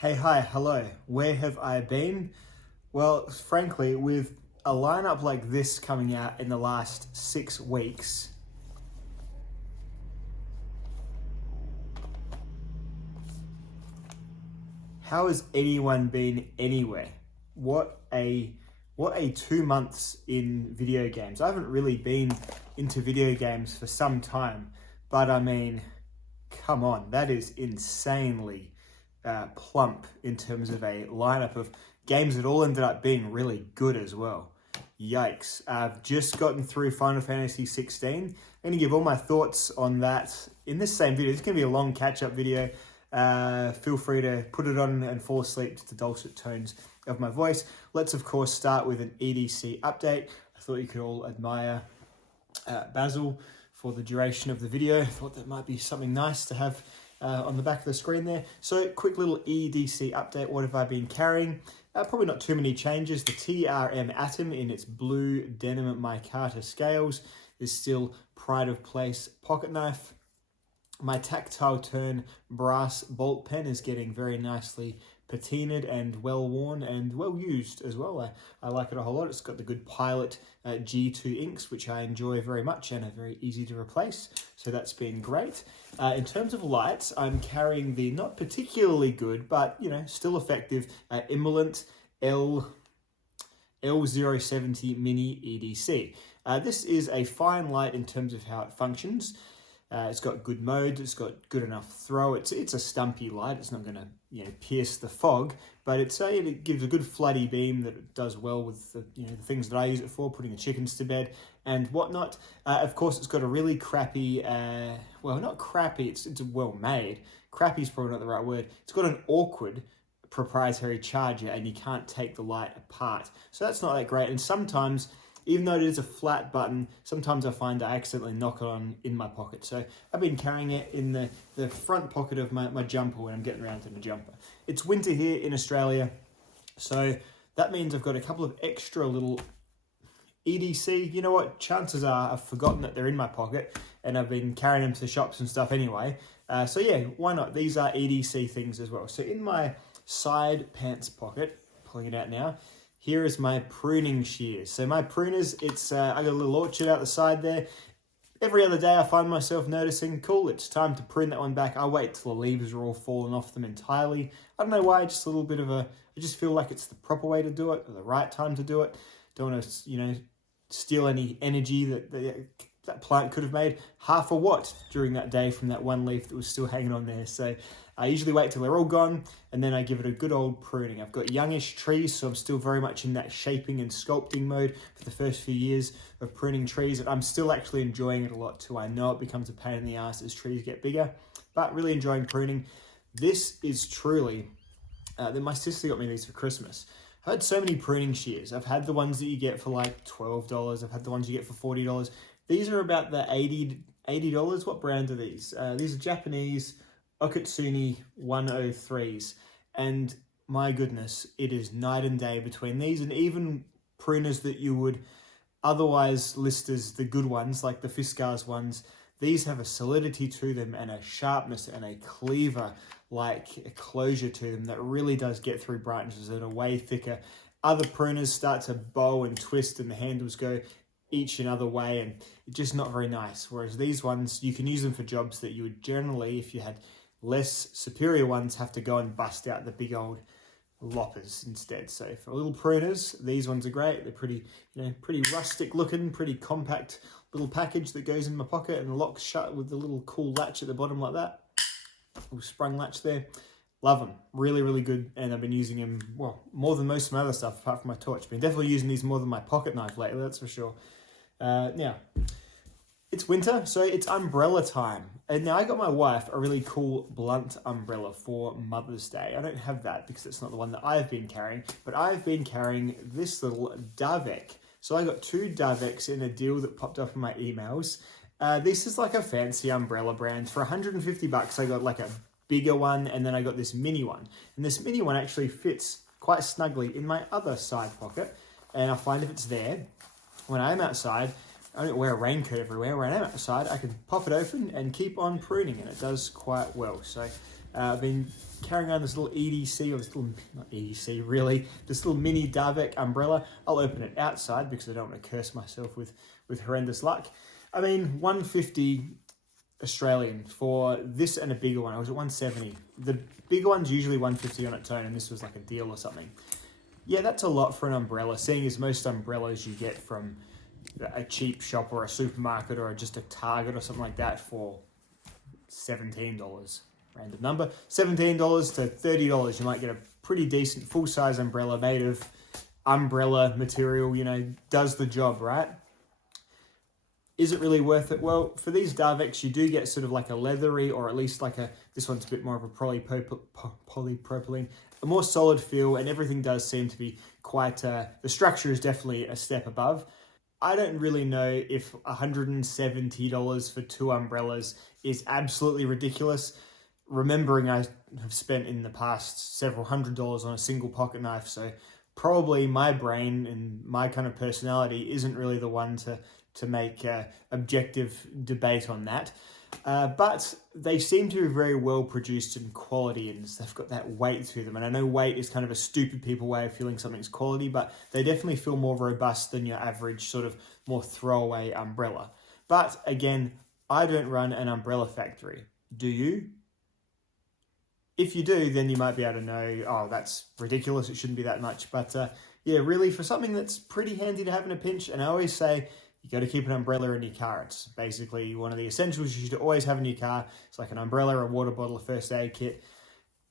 Hey, hi, hello. Where have I been? Well, frankly, with a lineup like this coming out in the last 6 weeks, how has anyone been anywhere? What a what a 2 months in video games. I haven't really been into video games for some time, but I mean, come on, that is insanely plump in terms of a lineup of games that all ended up being really good as well. Yikes. I've just gotten through Final Fantasy 16. I'm going to give all my thoughts on that in this same video. It's going to be a long catch-up video. Feel free to put it on and fall asleep to the dulcet tones of my voice. Let's, of course, start with an EDC update. I thought you could all admire Basil for the duration of the video. I thought that might be something nice to have on the back of the screen there. So, quick little EDC update. What have I been carrying? Probably not too many changes. The TRM Atom in its blue denim micarta scales is still pride of place pocket knife. My tactile turn brass bolt pen is getting very nicely patinaed and well worn and well used as well. I like it a whole lot. It's got the good Pilot G2 inks, which I enjoy very much and are very easy to replace. So that's been great. In terms of lights, I'm carrying the not particularly good, but still effective Immolent L070 Mini EDC. This is a fine light in terms of how it functions. It's got good mode. It's got good enough throw. It's a stumpy light. It's not going to pierce the fog, but it gives a good floody beam that does well with the things that I use it for, putting the chickens to bed and whatnot. Of course, it's got a really crappy. Well, not crappy. It's well made. Crappy is probably not the right word. It's got an awkward proprietary charger, and you can't take the light apart. So that's not that great. And sometimes, even though it is a flat button, sometimes I find I accidentally knock it on in my pocket. So I've been carrying it in the front pocket of my jumper when I'm getting around to the jumper. It's winter here in Australia, so that means I've got a couple of extra little EDC. You know what? Chances are I've forgotten that they're in my pocket, and I've been carrying them to the shops and stuff anyway. So yeah, why not? These are EDC things as well. So in my side pants pocket, pulling it out now, here is my pruning shears. So my pruners, I got a little orchard out the side there. Every other day I find myself noticing, cool, it's time to prune that one back. I wait till the leaves are all fallen off them entirely. I don't know why, just a little bit of I just feel like it's the proper way to do it, or the right time to do it. Don't want to, steal any energy that plant could have made half a watt during that day from that one leaf that was still hanging on there. So I usually wait till they're all gone, and then I give it a good old pruning. I've got youngish trees, so I'm still very much in that shaping and sculpting mode for the first few years of pruning trees, and I'm still actually enjoying it a lot too. I know it becomes a pain in the ass as trees get bigger, but really enjoying pruning. This is truly, my sister got me these for Christmas. I've had so many pruning shears. I've had the ones that you get for like $12. I've had the ones you get for $40. These are about the $80. What brand are these? These are Japanese Okatsuni 103s. And my goodness, it is night and day between these and even pruners that you would otherwise list as the good ones, like the Fiskars ones. These have a solidity to them and a sharpness and a cleaver-like closure to them that really does get through branches that are way thicker. Other pruners start to bow and twist and the handles go each another way, and it's just not very nice. Whereas these ones, you can use them for jobs that you would generally, if you had less superior ones, have to go and bust out the big old loppers instead. So for little pruners, these ones are great. They're pretty, pretty rustic looking, pretty compact little package that goes in my pocket and locks shut with the little cool latch at the bottom like that. Little sprung latch there. Love them. Really, really good. And I've been using them, well, more than most of my other stuff apart from my torch. Been definitely using these more than my pocket knife lately, that's for sure. Now, it's winter, so it's umbrella time. And now I got my wife a really cool blunt umbrella for Mother's Day. I don't have that because it's not the one that I've been carrying, but I've been carrying this little Davek. So I got 2 Daveks in a deal that popped up in my emails. This is like a fancy umbrella brand. For $150, I got like a bigger one, and then I got this mini one. And this mini one actually fits quite snugly in my other side pocket. And I find if it's there, when I'm outside, I don't wear a raincoat everywhere. When I'm outside, I can pop it open and keep on pruning, and it does quite well. So I've been carrying on this little EDC, or this little, not EDC really, this little mini Davek umbrella. I'll open it outside because I don't want to curse myself with horrendous luck. I mean, 150 Australian for this and a bigger one. I was at 170. The bigger one's usually 150 on its own, and this was like a deal or something. Yeah, that's a lot for an umbrella, seeing as most umbrellas you get from a cheap shop or a supermarket or just a Target or something like that for $17. Random number. $17 to $30. You might get a pretty decent full-size umbrella made of umbrella material, you know, does the job, right? Is it really worth it? Well, for these Daveks, you do get sort of like a leathery, or at least like this one's a bit more of a polypropylene, a more solid feel, and everything does seem to be quite, the structure is definitely a step above. I don't really know if $170 for 2 umbrellas is absolutely ridiculous. Remembering I have spent in the past several $100s on a single pocket knife, so probably my brain and my kind of personality isn't really the one to make objective debate on that. But they seem to be very well produced in quality, and they've got that weight to them. And I know weight is kind of a stupid people way of feeling something's quality, but they definitely feel more robust than your average sort of more throwaway umbrella. But again, I don't run an umbrella factory. Do you? If you do, then you might be able to know, oh, that's ridiculous, it shouldn't be that much. But yeah, really, for something that's pretty handy to have in a pinch, and I always say, you got to keep an umbrella in your car. It's basically one of the essentials you should always have in your car. It's like an umbrella, a water bottle, a first aid kit.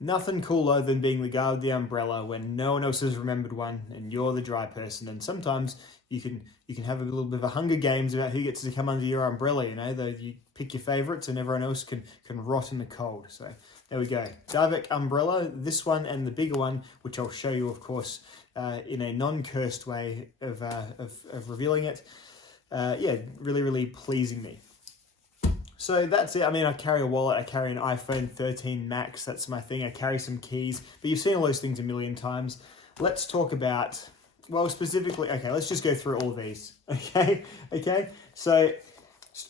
Nothing cooler than being the guy with the umbrella when no one else has remembered one and you're the dry person. And sometimes you can have a little bit of a Hunger Games about who gets to come under your umbrella, you know, you pick your favorites and everyone else can rot in the cold. So there we go. Davek umbrella, this one and the bigger one, which I'll show you, of course, in a non-cursed way of revealing it. Yeah, really, really pleasing me. So that's it. I mean, I carry a wallet, I carry an iPhone 13 Max, that's my thing. I carry some keys, but you've seen all those things a million times. Let's talk about, well, specifically, okay, let's just go through all these, okay? So,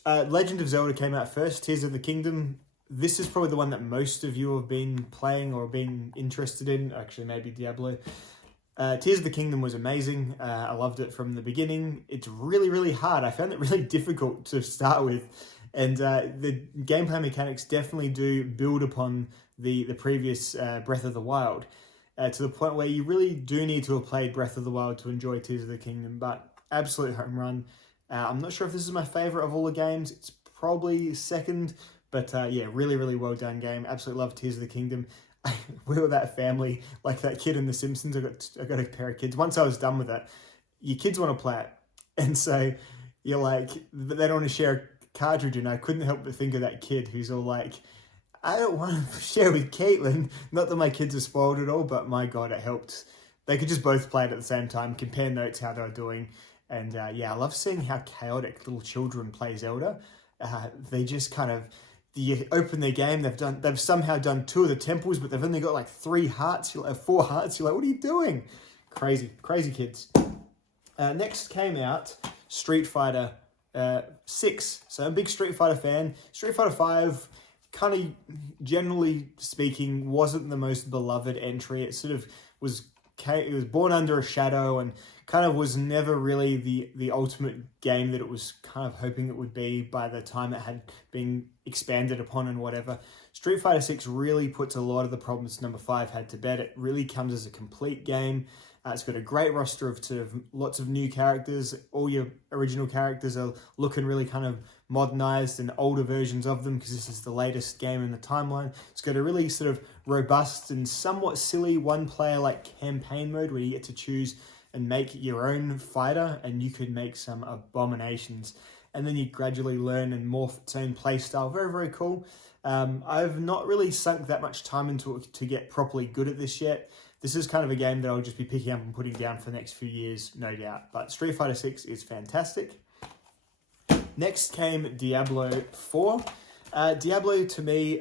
Legend of Zelda came out first, Tears of the Kingdom. This is probably the one that most of you have been playing or been interested in, actually maybe Diablo. Tears of the Kingdom was amazing. I loved it from the beginning. It's really, really hard. I found it really difficult to start with. And the gameplay mechanics definitely do build upon the previous Breath of the Wild to the point where you really do need to have played Breath of the Wild to enjoy Tears of the Kingdom. But absolute home run. I'm not sure if this is my favorite of all the games. It's probably second. But yeah, really, really well done game. Absolutely love Tears of the Kingdom. We were that family, like that kid in The Simpsons. I got a pair of kids. Once I was done with it, your kids want to play it. And so you're like, but they don't want to share a cartridge. And I couldn't help but think of that kid who's all like, I don't want to share with Caitlin. Not that my kids are spoiled at all, but my God, it helped. They could just both play it at the same time, compare notes, how they were doing. And yeah, I love seeing how chaotic little children play Zelda. They just kind of, you open their game, they've somehow done 2 of the temples, but they've only got like 3 hearts, 4 hearts. You're like, what are you doing? Crazy kids. Next came out Street Fighter 6. So I'm a big Street Fighter fan. Street Fighter 5, kind of generally speaking, wasn't the most beloved entry. It sort of it was born under a shadow and kind of was never really the ultimate game that it was kind of hoping it would be by the time it had been expanded upon and whatever. Street Fighter 6 really puts a lot of the problems number 5 had to bed. It really comes as a complete game. It's got a great roster of sort of lots of new characters. All your original characters are looking really kind of modernized and older versions of them because this is the latest game in the timeline. It's got a really sort of robust and somewhat silly one-player like campaign mode where you get to choose and make your own fighter, and you could make some abominations. And then you gradually learn and morph its own playstyle. Very, very cool. I've not really sunk that much time into it to get properly good at this yet. This is kind of a game that I'll just be picking up and putting down for the next few years, no doubt. But Street Fighter 6 is fantastic. Next came Diablo 4. Diablo, to me,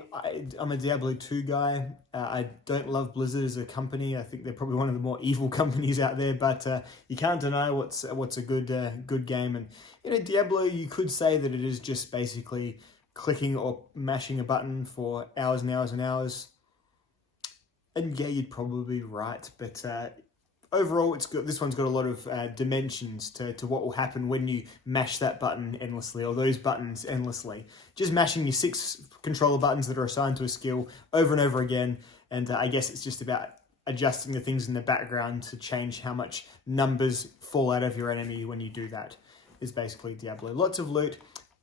I'm a Diablo 2 guy. I don't love Blizzard as a company. I think they're probably one of the more evil companies out there, but you can't deny what's a good game. And, you know, Diablo, you could say that it is just basically clicking or mashing a button for hours and hours and hours. And yeah, you'd probably be right, but overall, this one's got a lot of dimensions to what will happen when you mash that button endlessly, or those buttons endlessly. Just mashing your 6 controller buttons that are assigned to a skill over and over again, and I guess it's just about adjusting the things in the background to change how much numbers fall out of your enemy when you do that, is basically Diablo. Lots of loot.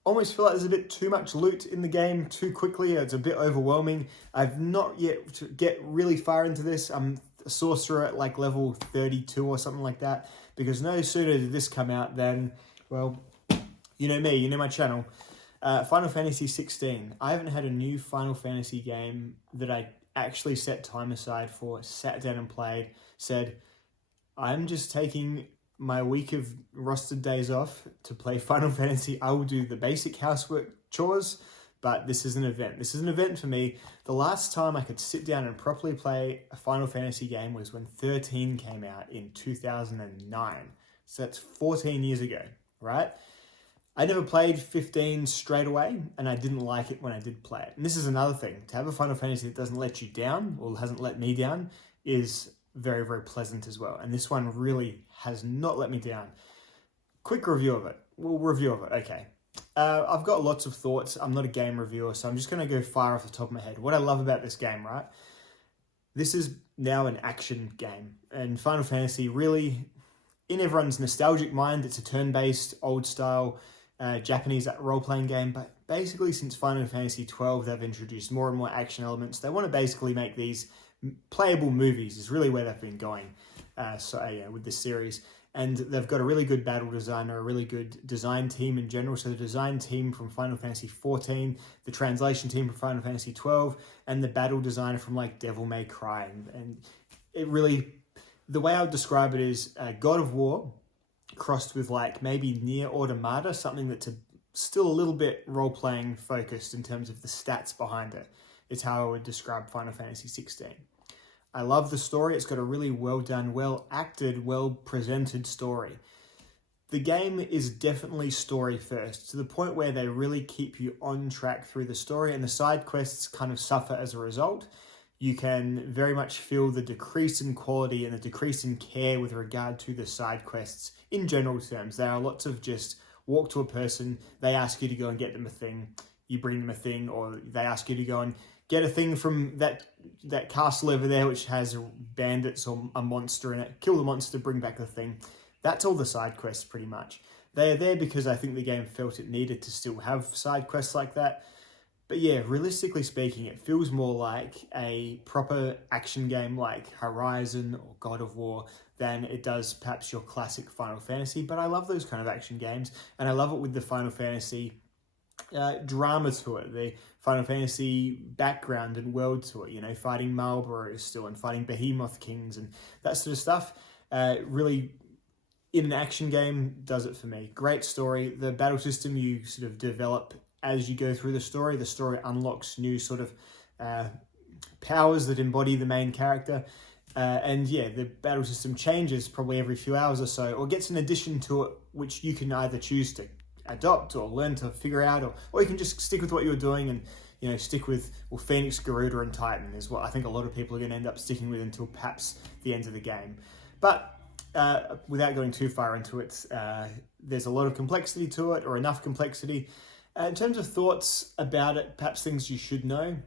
Almost feel like there's a bit too much loot in the game too quickly. It's a bit overwhelming. I've not yet to get really far into this. I'm a sorcerer at like level 32 or something like that, because no sooner did this come out than, well, you know me, you know my channel, Final Fantasy 16. I haven't had a new Final Fantasy game that I actually set time aside for, sat down and played, said, I'm just taking my week of rostered days off to play Final Fantasy. I will do the basic housework chores, but this is an event. This is an event for me. The last time I could sit down and properly play a Final Fantasy game was when 13 came out in 2009. So that's 14 years ago, right? I never played 15 straight away, and I didn't like it when I did play it. And this is another thing. To have a Final Fantasy that doesn't let you down, or hasn't let me down, is very, very pleasant as well. And this one really has not let me down. Quick review of it. Okay. I've got lots of thoughts. I'm not a game reviewer, so I'm just going to go fire off the top of my head. What I love about this game, right? This is now an action game. And Final Fantasy really, in everyone's nostalgic mind, it's a turn-based, old-style Japanese role-playing game. But basically, since Final Fantasy 12, they've introduced more and more action elements. They want to basically make these playable movies, is really where they've been going with this series. And they've got a really good battle designer, a really good design team in general. So the design team from Final Fantasy 14, the translation team from Final Fantasy 12, and the battle designer from like Devil May Cry. And it really, the way I would describe it is God of War crossed with like maybe Nier Automata, something that's still a little bit role-playing focused in terms of the stats behind it. It's how I would describe Final Fantasy 16. I love the story. It's got a really well done, well acted, well presented story. The game is definitely story first, to the point where they really keep you on track through the story, and the side quests kind of suffer as a result. You can very much feel the decrease in quality and the decrease in care with regard to the side quests in general terms. There are lots of just walk to a person, they ask you to go and get them a thing, you bring them a thing, or they ask you to go and get a thing from that castle over there which has bandits or a monster in it. Kill the monster, bring back the thing. That's all the side quests pretty much. They are there because I think the game felt it needed to still have side quests like that. But yeah, realistically speaking, it feels more like a proper action game like Horizon or God of War than it does perhaps your classic Final Fantasy. But I love those kind of action games, and I love it with the Final Fantasy drama to it, the Final Fantasy background and world to it, you know, fighting Malboros still and fighting Behemoth Kings and that sort of stuff. Really, in an action game, does it for me. Great story. The battle system you sort of develop as you go through the story. The story unlocks new sort of powers that embody the main character. And yeah, the battle system changes probably every few hours or so, or gets an addition to it, which you can either choose to adopt or learn to figure out, or you can just stick with what you're doing and, you know, stick with, well, Phoenix, Garuda, and Titan is what I think a lot of people are going to end up sticking with until perhaps the end of the game. But without going too far into it, there's a lot of complexity to it, or enough complexity. In terms of thoughts about it, perhaps things you should know.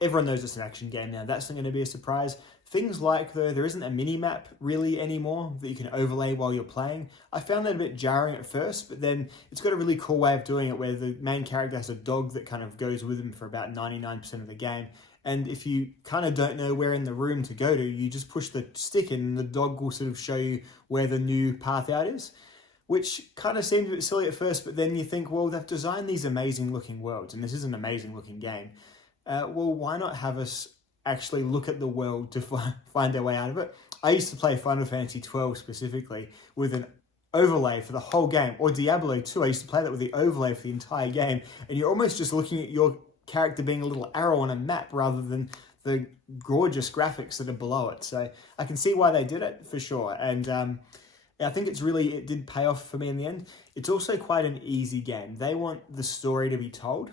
Everyone knows it's an action game now. That's not going to be a surprise. Things like, though, there isn't a mini-map really anymore that you can overlay while you're playing. I found that a bit jarring at first, but then it's got a really cool way of doing it where the main character has a dog that kind of goes with him for about 99% of the game. And if you kind of don't know where in the room to go to, you just push the stick in and the dog will sort of show you where the new path out is, which kind of seems a bit silly at first, but then you think, well, they've designed these amazing looking worlds, and this is an amazing looking game. Well, why not have us actually look at the world to find our way out of it? I used to play Final Fantasy 12 specifically with an overlay for the whole game, or Diablo 2. I used to play that with the overlay for the entire game, and you're almost just looking at your character being a little arrow on a map rather than the gorgeous graphics that are below it. So I can see why they did it, for sure. And I think it did pay off for me in the end. It's also quite an easy game. They want the story to be told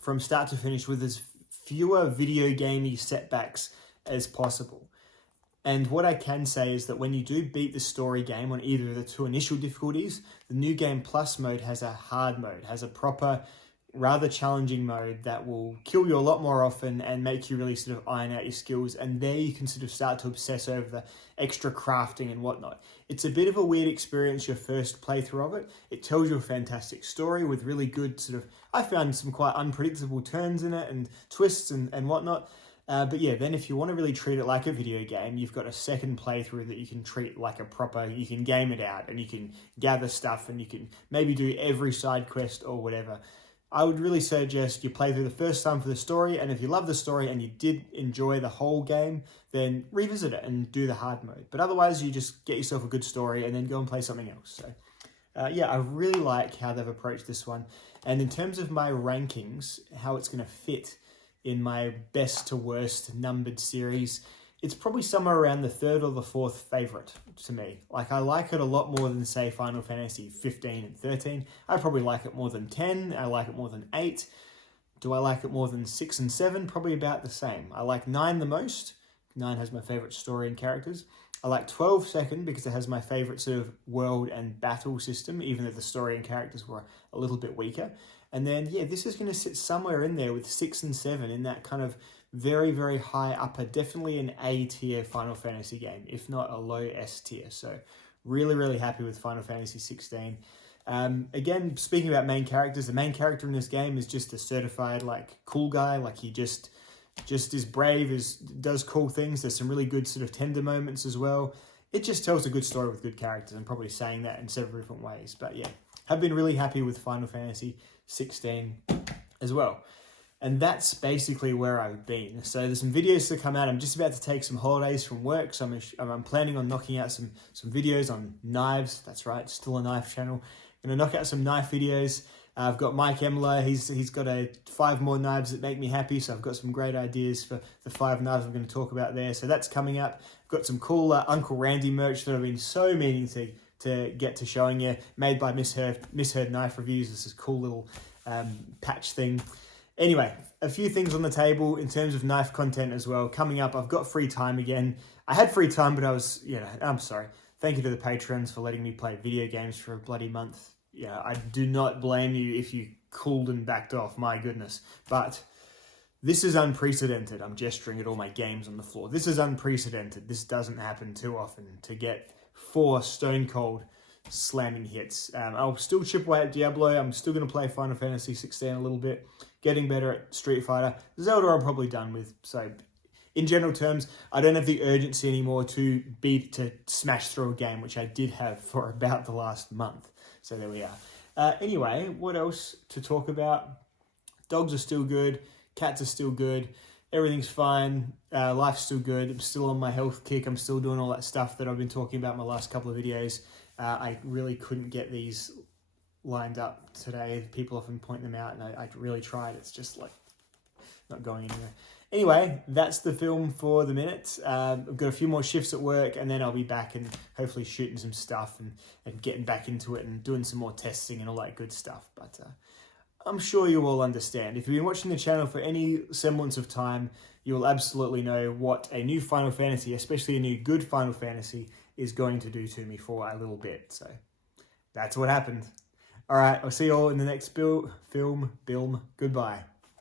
from start to finish with as fewer video gamey setbacks as possible. And what I can say is that when you do beat the story game on either of the 2 initial difficulties, the New Game Plus mode has a hard mode, has a proper, rather challenging mode that will kill you a lot more often and make you really sort of iron out your skills. And there you can sort of start to obsess over the extra crafting and whatnot. It's a bit of a weird experience, your first playthrough of it. It tells you a fantastic story with really good sort of, I found some quite unpredictable turns in it and twists and whatnot. But yeah, then if you want to really treat it like a video game, you've got a second playthrough that you can treat like a proper, you can game it out and you can gather stuff and you can maybe do every side quest or whatever. I would really suggest you play through the first time for the story, and if you love the story and you did enjoy the whole game, then revisit it and do the hard mode. But otherwise, you just get yourself a good story and then go and play something else. So yeah, I really like how they've approached this one. And in terms of my rankings, how it's going to fit in my best to worst numbered series, it's probably somewhere around the 3rd or the 4th favorite to me. Like, I like it a lot more than, say, Final Fantasy 15 and 13. I probably like it more than 10. I like it more than 8. Do I like it more than 6 and 7? Probably about the same. I like 9 the most. 9 has my favorite story and characters. I like 12 second because it has my favorite sort of world and battle system, even though the story and characters were a little bit weaker. And then, yeah, this is going to sit somewhere in there with 6 and 7 in that kind of very, very high upper, definitely an A tier Final Fantasy game, if not a low S tier. So really, really happy with Final Fantasy 16. Again, speaking about main characters, the main character in this game is just a certified, like, cool guy. Like, he just is brave, does cool things. There's some really good sort of tender moments as well. It just tells a good story with good characters. I'm probably saying that in several different ways. But yeah, have been really happy with Final Fantasy 16 as well. And that's basically where I've been. So there's some videos to come out. I'm just about to take some holidays from work. So I'm planning on knocking out some videos on knives. That's right, still a knife channel. Going to knock out some knife videos. I've got Mike Emler. He's got 5 more knives that make me happy. So I've got some great ideas for the 5 knives I'm going to talk about there. So that's coming up. I've got some cool Uncle Randy merch that I've been so meaning to get to showing you. Made by Misheard Knife Reviews. This is a cool little patch thing. Anyway, a few things on the table in terms of knife content as well. Coming up, I've got free time again. I had free time, but I'm sorry. Thank you to the patrons for letting me play video games for a bloody month. Yeah, I do not blame you if you cooled and backed off, my goodness. But this is unprecedented. I'm gesturing at all my games on the floor. This is unprecedented. This doesn't happen too often to get 4 stone cold slamming hits. I'll still chip away at Diablo. I'm still going to play Final Fantasy 16 a little bit. Getting better at Street Fighter. Zelda I'm probably done with. So in general terms, I don't have the urgency anymore to smash through a game, which I did have for about the last month. So there we are. Anyway, what else to talk about? Dogs are still good. Cats are still good. Everything's fine. Life's still good. I'm still on my health kick. I'm still doing all that stuff that I've been talking about in my last couple of videos. I really couldn't get these lined up today. People often point them out, and I really tried. It's just like not going anywhere. Anyway, that's the film for the minute. I've got a few more shifts at work, and then I'll be back and hopefully shooting some stuff and getting back into it and doing some more testing and all that good stuff. But I'm sure you all understand. If you've been watching the channel for any semblance of time, you will absolutely know what a new Final Fantasy, especially a new good Final Fantasy, is going to do to me for a little bit. So that's what happened. All right, I'll see you all in the next film. Goodbye.